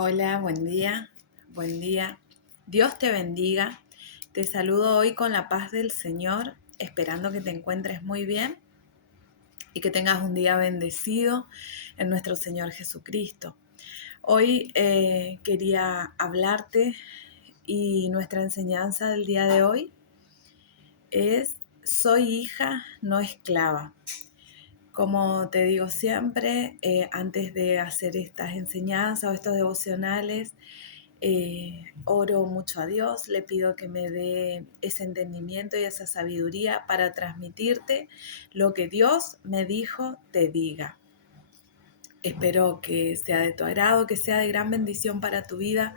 Hola, buen día, buen día. Dios te bendiga. Te saludo hoy con la paz del Señor, esperando que te encuentres muy bien y que tengas un día bendecido en nuestro Señor Jesucristo. Hoy quería hablarte y nuestra enseñanza del día de hoy es: soy hija, no esclava. Como te digo siempre, antes de hacer estas enseñanzas o estos devocionales, oro mucho a Dios, le pido que me dé ese entendimiento y esa sabiduría para transmitirte lo que Dios me dijo te diga. Espero que sea de tu agrado, que sea de gran bendición para tu vida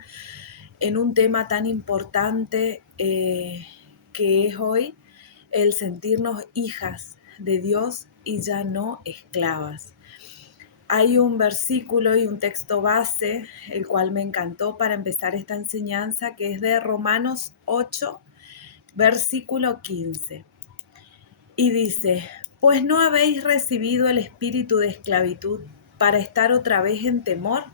en un tema tan importante que es hoy el sentirnos hijas de Dios y ya no esclavas. Hay un versículo y un texto base, el cual me encantó para empezar esta enseñanza, que es de Romanos 8, versículo 15. Y dice: pues no habéis recibido el espíritu de esclavitud para estar otra vez en temor,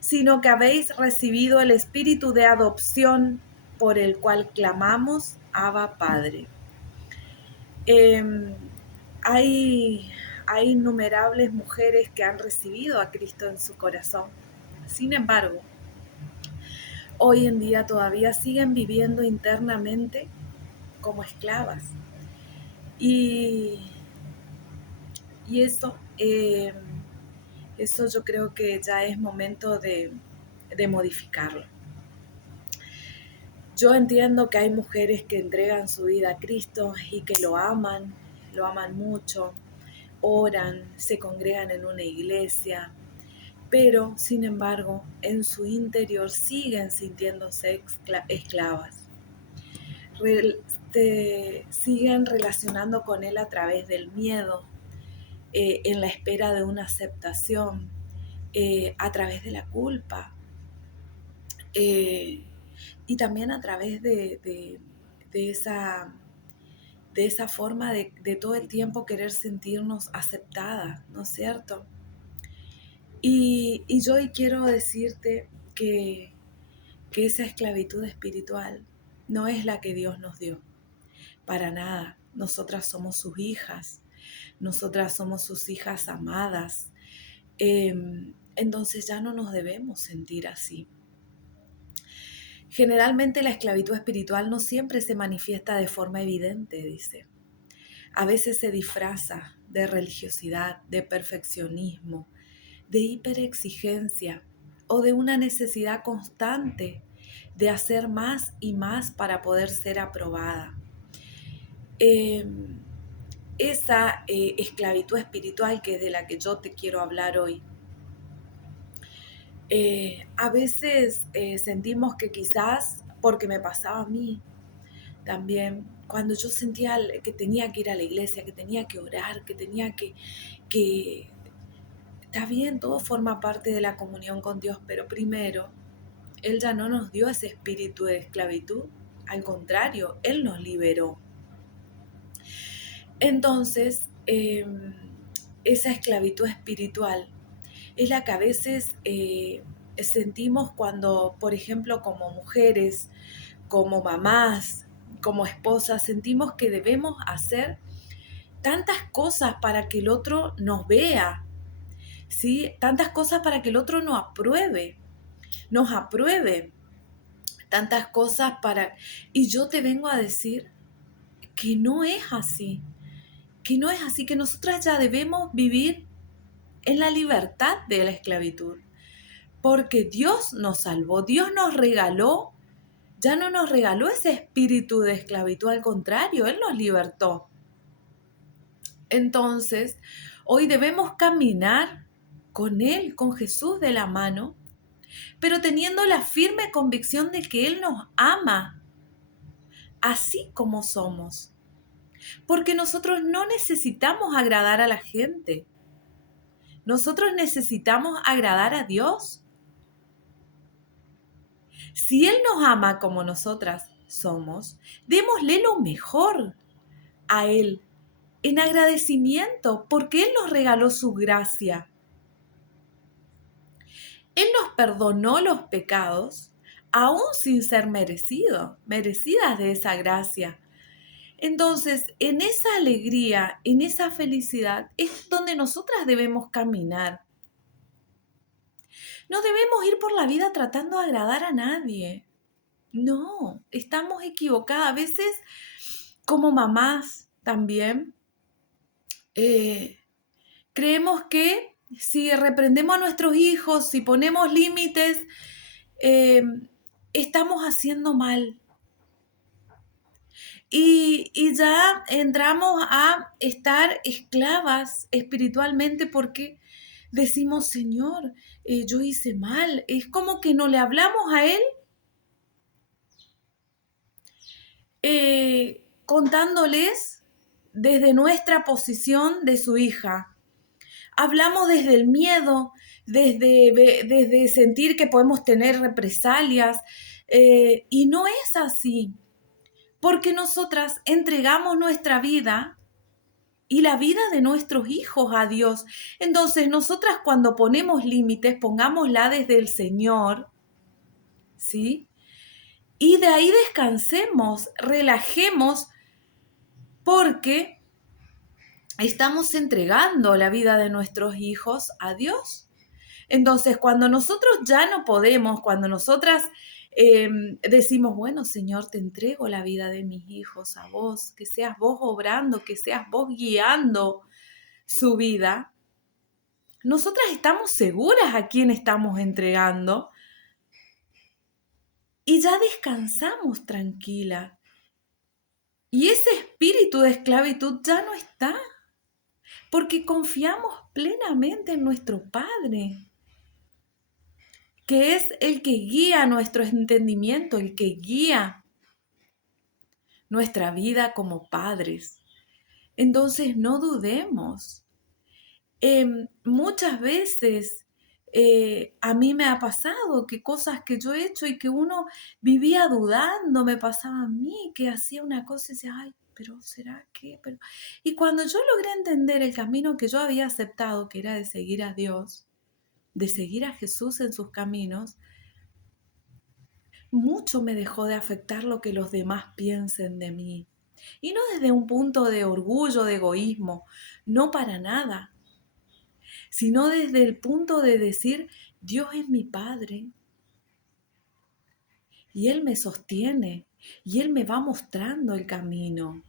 sino que habéis recibido el espíritu de adopción, por el cual clamamos: Abba, Padre. Eh, hay, hay innumerables mujeres que han recibido a Cristo en su corazón. Sin embargo, hoy en día todavía siguen viviendo internamente como esclavas. Y, y eso yo creo que ya es momento de modificarlo. Yo entiendo que hay mujeres que entregan su vida a Cristo y que lo aman mucho, oran, se congregan en una iglesia, pero sin embargo en su interior siguen sintiéndose esclavas. Siguen relacionando con él a través del miedo, en la espera de una aceptación, a través de la culpa, eh, y también a través de esa forma de todo el tiempo querer sentirnos aceptadas, ¿no es cierto? Y yo hoy quiero decirte que esa esclavitud espiritual no es la que Dios nos dio, para nada. Nosotras somos sus hijas, nosotras somos sus hijas amadas, entonces ya no nos debemos sentir así. Generalmente la esclavitud espiritual no siempre se manifiesta de forma evidente, dice. A veces se disfraza de religiosidad, de perfeccionismo, de hiperexigencia o de una necesidad constante de hacer más y más para poder ser aprobada. Esa esclavitud espiritual, que es de la que yo te quiero hablar hoy, a veces sentimos que quizás, porque me pasaba a mí también, cuando yo sentía que tenía que ir a la iglesia, que tenía que orar, que tenía que está bien, todo forma parte de la comunión con Dios, pero primero, Él ya no nos dio ese espíritu de esclavitud, al contrario, Él nos liberó. Entonces, esa esclavitud espiritual es la que a veces sentimos cuando, por ejemplo, como mujeres, como mamás, como esposas, sentimos que debemos hacer tantas cosas para que el otro nos vea, ¿sí? Tantas cosas para que el otro nos apruebe, tantas cosas para... Y yo te vengo a decir que no es así, que nosotras ya debemos vivir en la libertad de la esclavitud, porque Dios nos salvó, Dios nos regaló, ya no nos regaló ese espíritu de esclavitud, al contrario, Él nos libertó. Entonces, hoy debemos caminar con Él, con Jesús de la mano, pero teniendo la firme convicción de que Él nos ama, así como somos. Porque nosotros no necesitamos agradar a la gente. Nosotros necesitamos agradar a Dios. Si Él nos ama como nosotras somos, démosle lo mejor a Él en agradecimiento, porque Él nos regaló su gracia. Él nos perdonó los pecados, aún sin ser merecidas de esa gracia. Entonces, en esa alegría, en esa felicidad, es donde nosotras debemos caminar. No debemos ir por la vida tratando de agradar a nadie. No, estamos equivocadas. A veces, como mamás también, creemos que si reprendemos a nuestros hijos, si ponemos límites, estamos haciendo mal. Y ya entramos a estar esclavas espiritualmente porque decimos, Señor, yo hice mal. Es como que no le hablamos a Él contándoles desde nuestra posición de su hija. Hablamos desde el miedo, desde sentir que podemos tener represalias, y no es así, porque nosotras entregamos nuestra vida y la vida de nuestros hijos a Dios. Entonces, nosotras cuando ponemos límites, pongámosla desde el Señor, ¿sí? Y de ahí descansemos, relajemos, porque estamos entregando la vida de nuestros hijos a Dios. Entonces, cuando nosotros ya no podemos, cuando nosotras decimos, bueno, Señor, te entrego la vida de mis hijos a vos, que seas vos obrando, que seas vos guiando su vida, nosotras estamos seguras a quién estamos entregando y ya descansamos tranquila. Y ese espíritu de esclavitud ya no está, porque confiamos plenamente en nuestro Padre, que es el que guía nuestro entendimiento, el que guía nuestra vida como padres. Entonces no dudemos. Muchas veces a mí me ha pasado que cosas que yo he hecho y que uno vivía dudando, me pasaba a mí, que hacía una cosa y decía, ay, pero ¿será qué? Pero... Y cuando yo logré entender el camino que yo había aceptado, que era de seguir a Dios, de seguir a Jesús en sus caminos, mucho me dejó de afectar lo que los demás piensen de mí. Y no desde un punto de orgullo, de egoísmo, no para nada, sino desde el punto de decir, Dios es mi Padre y Él me sostiene y Él me va mostrando el camino.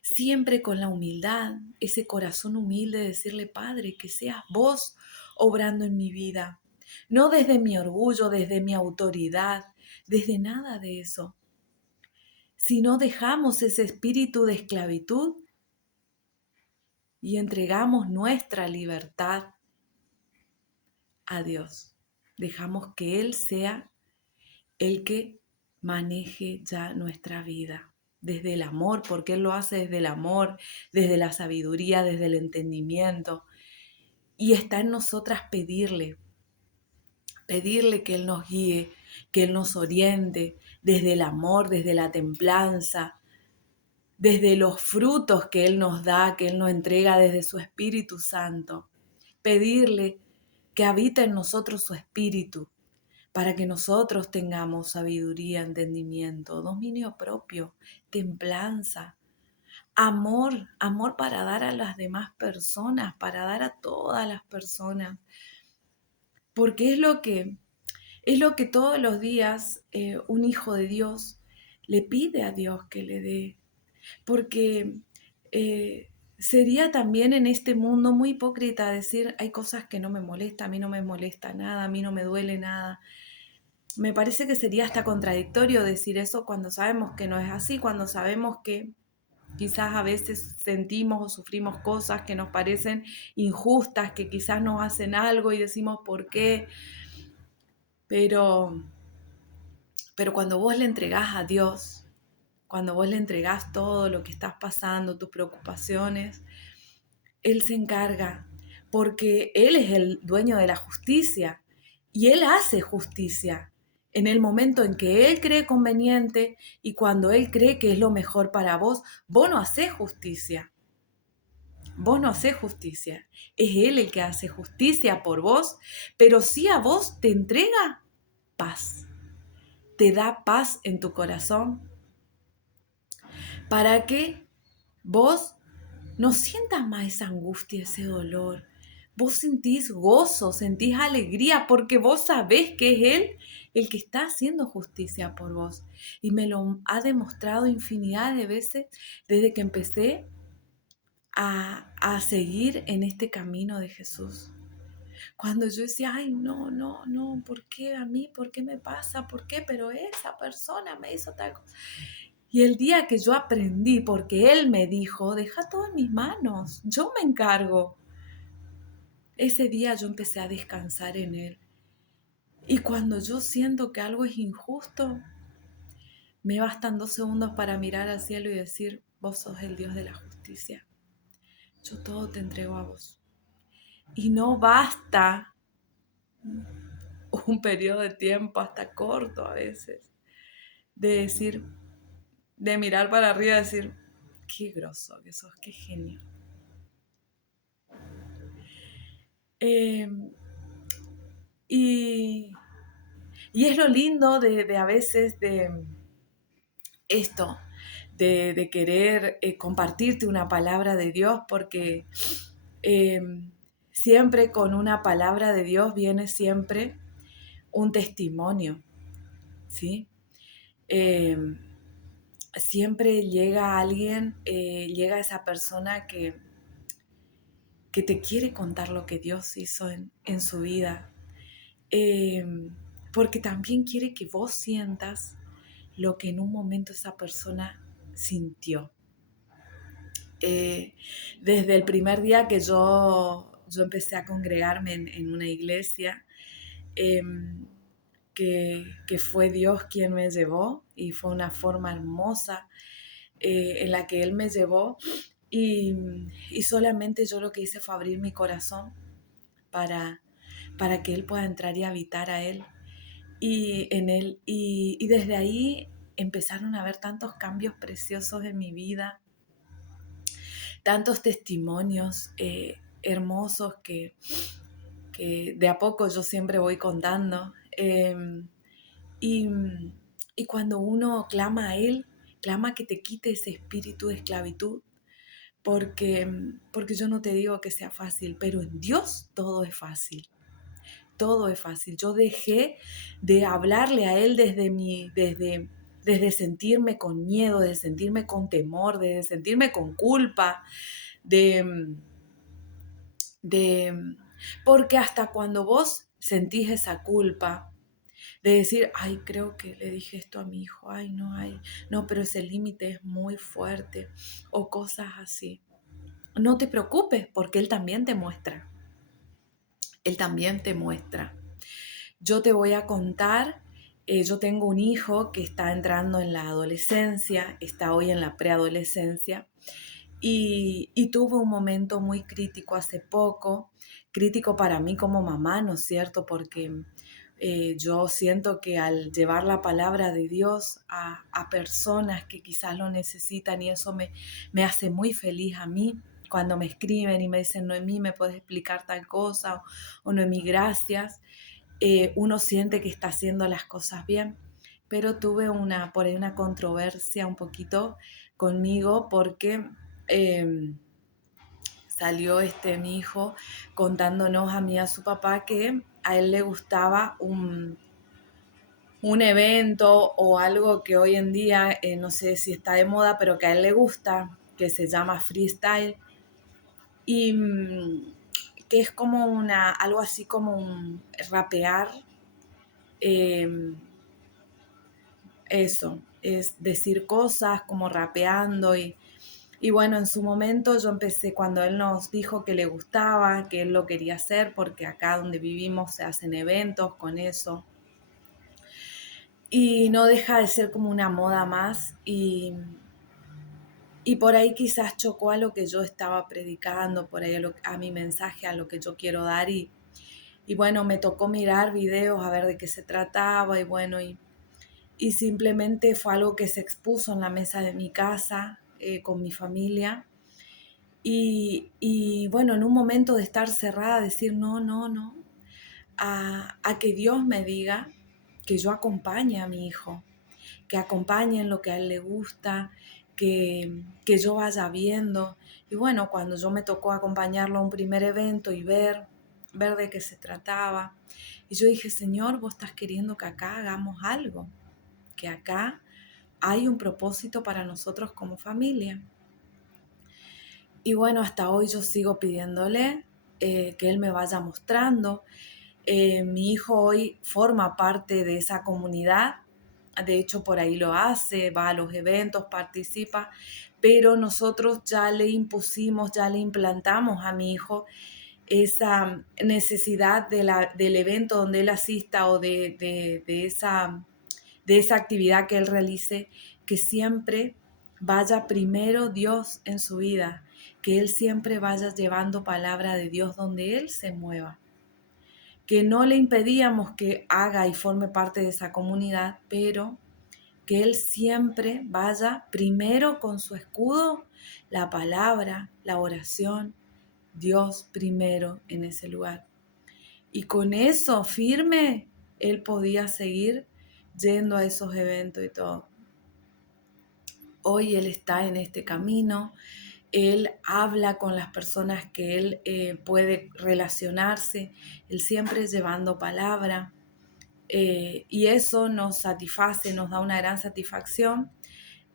Siempre con la humildad, ese corazón humilde de decirle, Padre, que seas vos obrando en mi vida. No desde mi orgullo, desde mi autoridad, desde nada de eso. Si no dejamos ese espíritu de esclavitud y entregamos nuestra libertad a Dios, dejamos que Él sea el que maneje ya nuestra vida desde el amor, porque Él lo hace desde el amor, desde la sabiduría, desde el entendimiento. Y está en nosotras pedirle que Él nos guíe, que Él nos oriente desde el amor, desde la templanza, desde los frutos que Él nos da, que Él nos entrega desde su Espíritu Santo. Pedirle que habite en nosotros su Espíritu, para que nosotros tengamos sabiduría, entendimiento, dominio propio, templanza, amor para dar a las demás personas, para dar a todas las personas, porque es lo que todos los días un hijo de Dios le pide a Dios que le dé, porque sería también en este mundo muy hipócrita decir hay cosas que no me molestan, a mí no me molesta nada, a mí no me duele nada. Me parece que sería hasta contradictorio decir eso cuando sabemos que no es así, cuando sabemos que quizás a veces sentimos o sufrimos cosas que nos parecen injustas, que quizás nos hacen algo y decimos por qué, pero, pero cuando vos le entregás a Dios, cuando vos le entregás todo lo que estás pasando, tus preocupaciones, Él se encarga, porque Él es el dueño de la justicia y Él hace justicia en el momento en que Él cree conveniente y cuando Él cree que es lo mejor para vos, vos no hacés justicia. vos no hacés justicia, es Él el que hace justicia por vos, pero sí a vos te entrega paz, te da paz en tu corazón para que vos no sientas más esa angustia, ese dolor. Vos sentís gozo, sentís alegría, porque vos sabés que es Él el que está haciendo justicia por vos. Y me lo ha demostrado infinidad de veces desde que empecé a seguir en este camino de Jesús. Cuando yo decía, ay, no, no, no, ¿por qué a mí? ¿Por qué me pasa? ¿Por qué? Pero esa persona me hizo tal cosa. Y el día que yo aprendí, porque Él me dijo, deja todo en mis manos, yo me encargo. Ese día yo empecé a descansar en Él. Y cuando yo siento que algo es injusto, me bastan 2 segundos para mirar al cielo y decir, vos sos el Dios de la justicia. Yo todo te entrego a vos. Y no basta un periodo de tiempo, hasta corto a veces, de decir, de mirar para arriba y decir, qué groso que sos, qué genio. Eh, y, y es lo lindo de a veces de esto, de querer compartirte una palabra de Dios, porque eh, siempre con una palabra de Dios viene siempre un testimonio, ¿sí? Eh, siempre llega alguien, llega esa persona que te quiere contar lo que Dios hizo en su vida, eh, porque también quiere que vos sientas lo que en un momento esa persona sintió. Desde el primer día que yo empecé a congregarme en una iglesia, eh, que fue Dios quien me llevó y fue una forma hermosa en la que Él me llevó y, y solamente yo lo que hice fue abrir mi corazón para, para que Él pueda entrar y habitar a Él y en Él. Y desde ahí empezaron a haber tantos cambios preciosos en mi vida, tantos testimonios hermosos que de a poco yo siempre voy contando. Y, y cuando uno clama a Él, clama que te quite ese espíritu de esclavitud, porque yo no te digo que sea fácil, pero en Dios todo es fácil. Todo es fácil. Yo dejé de hablarle a Él desde sentirme con miedo, desde sentirme con temor, desde sentirme con culpa, de, de porque hasta cuando vos sentís esa culpa, de decir, ay, creo que le dije esto a mi hijo, ay, no, pero ese límite es muy fuerte, o cosas así. No te preocupes, porque Él también te muestra. Él también te muestra. Yo te voy a contar, yo tengo un hijo que está entrando en la adolescencia, está hoy en la preadolescencia, y tuve un momento muy crítico hace poco, crítico para mí como mamá, ¿no es cierto? Porque yo siento que al llevar la palabra de Dios a personas que quizás lo necesitan y eso me hace muy feliz a mí, cuando me escriben y me dicen, Noemí, ¿me puedes explicar tal cosa? O Noemí, gracias. Uno siente que está haciendo las cosas bien, pero tuve por ahí una controversia un poquito conmigo porque eh, salió mi hijo contándonos a mí y a su papá que a él le gustaba un evento o algo que hoy en día, no sé si está de moda, pero que a él le gusta, que se llama freestyle, y que es como algo así como un rapear, eh, eso, es decir cosas como rapeando y bueno, en su momento yo empecé cuando él nos dijo que le gustaba, que él lo quería hacer, porque acá donde vivimos se hacen eventos con eso. Y no deja de ser como una moda más y por ahí quizás chocó a lo que yo estaba predicando, por ahí a mi mensaje, a lo que yo quiero dar y bueno, me tocó mirar videos a ver de qué se trataba y bueno, y simplemente fue algo que se expuso en la mesa de mi casa con mi familia Y bueno, en un momento de estar cerrada, decir no, no, no, a que Dios me diga que yo acompañe a mi hijo, que acompañe en lo que a él le gusta, que yo vaya viendo. Y bueno, cuando yo me tocó acompañarlo a un primer evento y ver de qué se trataba, y yo dije, Señor, vos estás queriendo que acá hagamos algo, que acá hay un propósito para nosotros como familia. Y bueno, hasta hoy yo sigo pidiéndole que Él me vaya mostrando. Mi hijo hoy forma parte de esa comunidad, de hecho por ahí lo hace, va a los eventos, participa, pero nosotros ya le impusimos, ya le implantamos a mi hijo esa necesidad del evento donde él asista o de esa actividad que él realice, que siempre vaya primero Dios en su vida, que él siempre vaya llevando palabra de Dios donde él se mueva, que no le impedíamos que haga y forme parte de esa comunidad, pero que él siempre vaya primero con su escudo, la palabra, la oración, Dios primero en ese lugar. Y con eso firme, él podía seguir yendo a esos eventos y todo. Hoy él está en este camino, él habla con las personas que él puede relacionarse, él siempre llevando palabra, y eso nos satisface, nos da una gran satisfacción,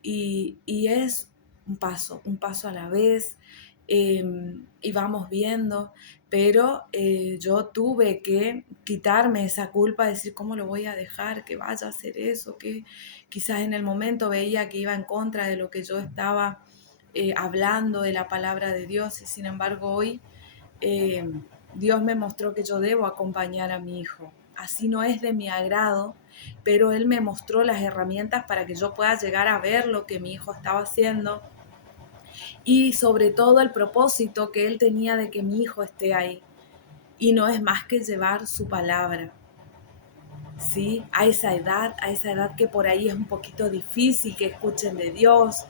y es un paso a la vez, y vamos viendo, pero yo tuve que quitarme esa culpa, decir, ¿cómo lo voy a dejar que vaya a hacer eso? Que quizás en el momento veía que iba en contra de lo que yo estaba hablando de la palabra de Dios, y sin embargo hoy eh, Dios me mostró que yo debo acompañar a mi hijo. Así no es de mi agrado, pero Él me mostró las herramientas para que yo pueda llegar a ver lo que mi hijo estaba haciendo, y sobre todo el propósito que Él tenía de que mi hijo esté ahí. Y no es más que llevar su palabra, ¿sí? A esa edad que por ahí es un poquito difícil que escuchen de Dios.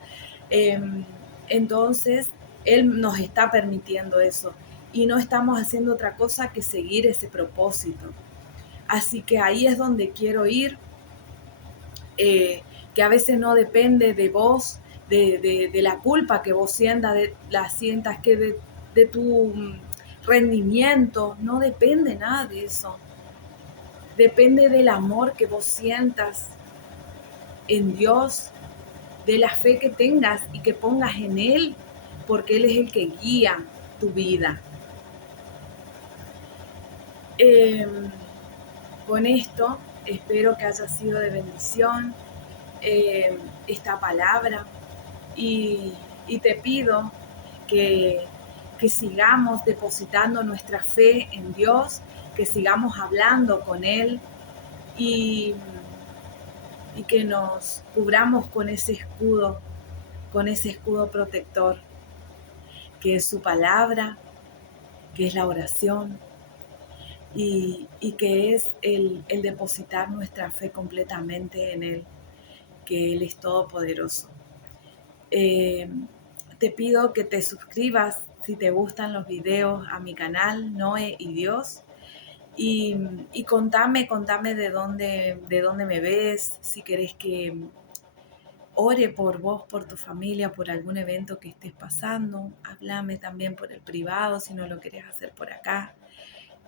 Eh, entonces, Él nos está permitiendo eso y no estamos haciendo otra cosa que seguir ese propósito. Así que ahí es donde quiero ir, que a veces no depende de vos, de la culpa que vos sientas que de tu rendimiento, no depende nada de eso. Depende del amor que vos sientas en Dios, de la fe que tengas y que pongas en Él, porque Él es el que guía tu vida. Eh, con esto espero que haya sido de bendición esta palabra, y te pido que, que sigamos depositando nuestra fe en Dios, que sigamos hablando con Él, y, y que nos cubramos con ese escudo protector, que es su palabra, que es la oración, y que es el depositar nuestra fe completamente en Él, que Él es todopoderoso. Eh, Te pido que te suscribas si te gustan los videos a mi canal Noé y Dios, y contame de dónde me ves, si querés que ore por vos, por tu familia, por algún evento que estés pasando. Háblame también por el privado si no lo querés hacer por acá.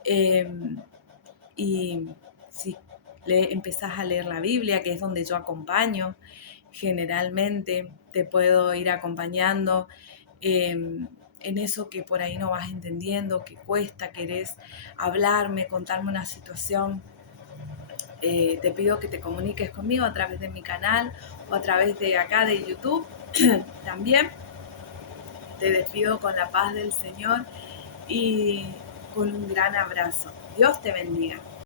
Eh, y si empezás a leer la Biblia, que es donde yo acompaño, generalmente te puedo ir acompañando en eso que por ahí no vas entendiendo, que cuesta, querés hablarme, contarme una situación. Te pido que te comuniques conmigo a través de mi canal o a través de acá de YouTube. También te despido con la paz del Señor y con un gran abrazo. Dios te bendiga.